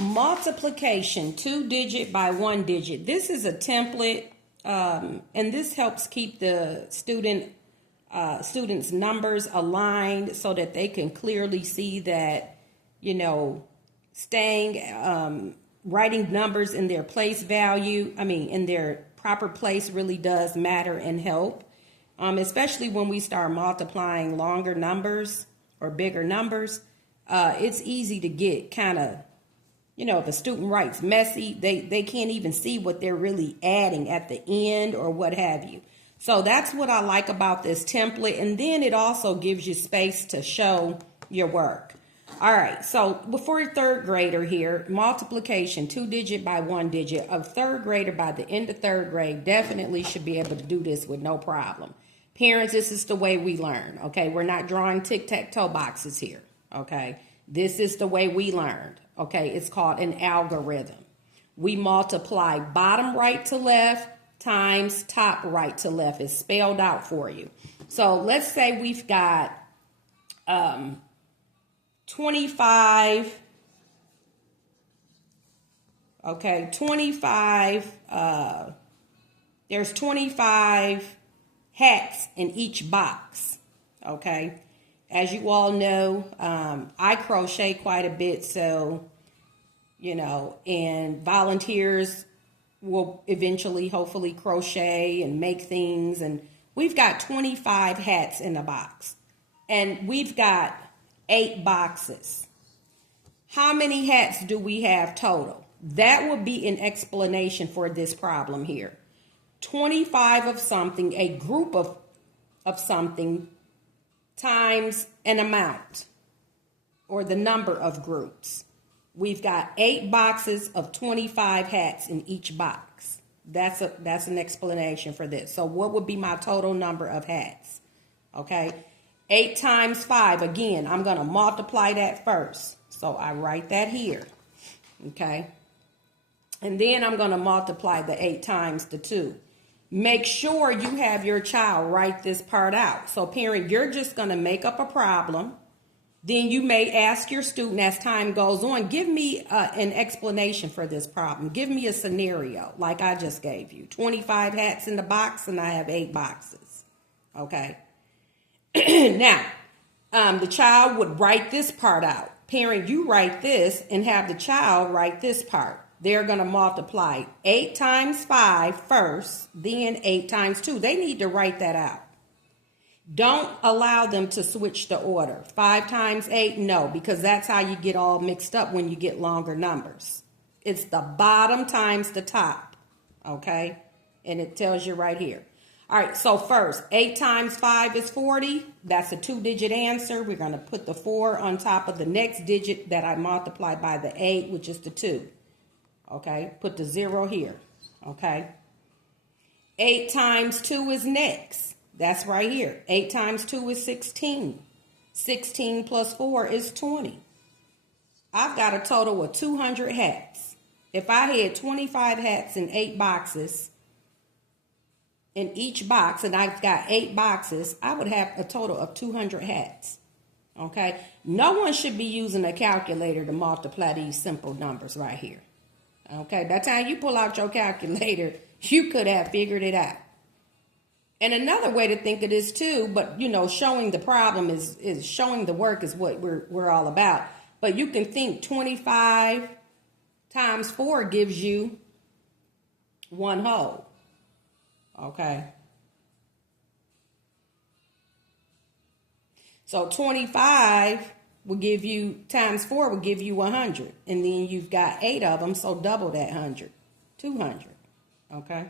multiplication, 2-digit by 1-digit. This is a template, and this helps keep the students' numbers aligned so that they can clearly see that, you know, writing numbers in their place value, in their proper place really does matter and help, especially when we start multiplying longer numbers or bigger numbers. It's easy to get kind of, if a student writes messy, they can't even see what they're really adding at the end or what have you. So that's what I like about this template. And then it also gives you space to show your work. All right, so before a third grader here, multiplication, 2-digit by 1-digit. A third grader by the end of third grade definitely should be able to do this with no problem. Parents, this is the way we learn, okay? We're not drawing tic-tac-toe boxes here, okay? This is the way we learned, okay? It's called an algorithm. We multiply bottom right to left times top right to left. It's spelled out for you. So let's say we've got 25, okay, 25, there's 25 hats in each box, okay? As you all know, I crochet quite a bit, so, and volunteers will eventually, hopefully, crochet and make things, and we've got 25 hats in a box, and we've got 8 boxes. How many hats do we have total? That would be an explanation for this problem here. 25 of something, a group of something, times an amount, or the number of groups. We've got 8 boxes of 25 hats in each box. That's an explanation for this. So what would be my total number of hats? Okay. 8 times 5, again, I'm going to multiply that first. So I write that here, okay? And then I'm going to multiply the 8 times the 2. Make sure you have your child write this part out. So parent, you're just going to make up a problem. Then you may ask your student as time goes on, give me an explanation for this problem. Give me a scenario like I just gave you. 25 hats in the box and I have 8 boxes, okay? Now, the child would write this part out. Parent, you write this and have the child write this part. They're going to multiply 8 times 5 first, then 8 times 2. They need to write that out. Don't allow them to switch the order. 5 times 8, no, because that's how you get all mixed up when you get longer numbers. It's the bottom times the top, okay? And it tells you right here. All right, so first, 8 times 5 is 40. That's a 2-digit answer. We're going to put the 4 on top of the next digit that I multiplied by the 8, which is the 2. Okay, put the 0 here. Okay. 8 times 2 is next. That's right here. 8 times 2 is 16. 16 plus 4 is 20. I've got a total of 200 hats. If I had 25 hats in 8 boxes, in each box, and I've got 8 boxes, I would have a total of 200 hats. Okay? No one should be using a calculator to multiply these simple numbers right here. Okay? By the time you pull out your calculator, you could have figured it out. And another way to think of this too, but showing the problem is showing the work is what we're all about. But you can think 25 times 4 gives you 1 whole. Okay. So 25 will give you, times 4 will give you 100. And then you've got 8 of them, so double that 100. 200. Okay.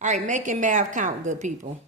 All right, making math count, good people.